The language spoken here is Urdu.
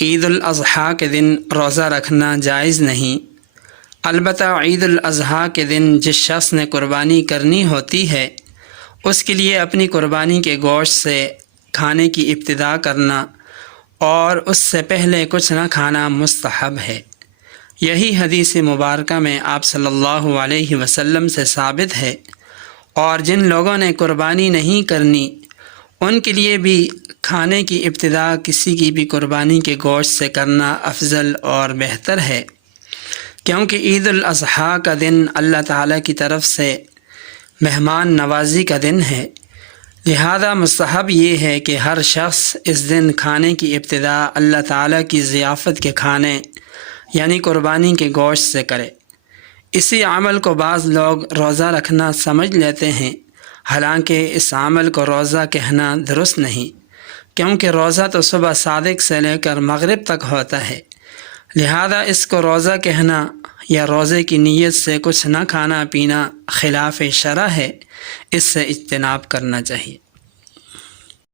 عید الاضحیٰ کے دن روزہ رکھنا جائز نہیں، البتہ عید الاضحیٰ کے دن جس شخص نے قربانی کرنی ہوتی ہے اس کے لیے اپنی قربانی کے گوشت سے کھانے کی ابتدا کرنا اور اس سے پہلے کچھ نہ کھانا مستحب ہے۔ یہی حدیث مبارکہ میں آپ صلی اللہ علیہ وسلم سے ثابت ہے، اور جن لوگوں نے قربانی نہیں کرنی ان کے لیے بھی کھانے کی ابتدا کسی کی بھی قربانی کے گوشت سے کرنا افضل اور بہتر ہے، کیونکہ عید الاضحیٰ کا دن اللہ تعالیٰ کی طرف سے مہمان نوازی کا دن ہے، لہذا مستحب یہ ہے کہ ہر شخص اس دن کھانے کی ابتدا اللہ تعالیٰ کی ضیافت کے کھانے یعنی قربانی کے گوشت سے کرے۔ اسی عمل کو بعض لوگ روزہ رکھنا سمجھ لیتے ہیں، حالانکہ اس عمل کو روزہ کہنا درست نہیں، کیونکہ روزہ تو صبح صادق سے لے کر مغرب تک ہوتا ہے، لہذا اس کو روزہ کہنا یا روزے کی نیت سے کچھ نہ کھانا پینا خلاف شرع ہے، اس سے اجتناب کرنا چاہیے۔